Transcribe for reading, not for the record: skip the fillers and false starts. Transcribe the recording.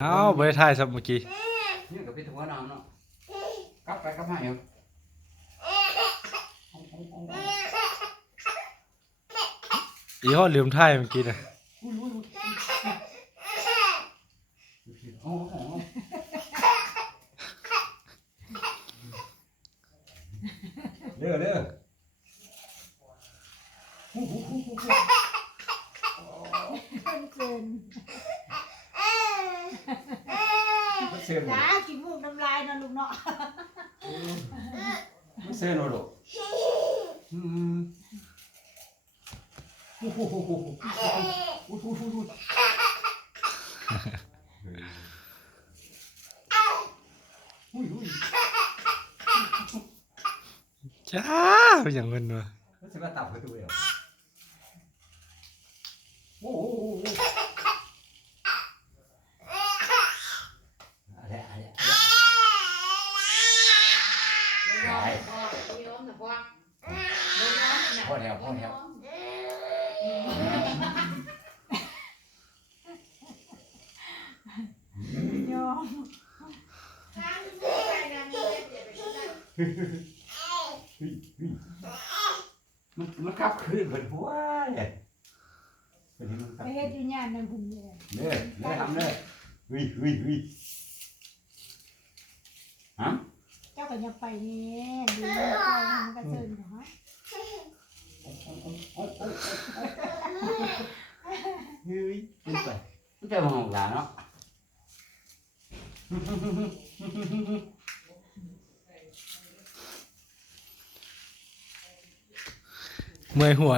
เอ้าบ่ได้ถ่ายซับเมื่อกี้นี่กับพี่ถั่วน้ำเนาะกลับไปกลับมาอยู่อีห้อลืมถ่ายเมื่อกี้น่ะโอ้โหเด้อเด้อมันเซนจ้ากินมูกน้ำลายนะลูกเนาะมันเซนโนโดโอ้โหจ้าอย่างเงินวะรู้สึกว่าตับประตูเดียวโอ้โหอะไรพ่อแถวยอมมันขับขึ้นเหมือนหัวเลยไปเฮ็ดอยู่ย่านนั่นพุ่นเนี่ยเนี่ยทำเลยวิฮะเจ้าก็อย่าไปนี่ดูมันก็เซินเหรอมันไปมองหลานเนาะเมื่อยหัว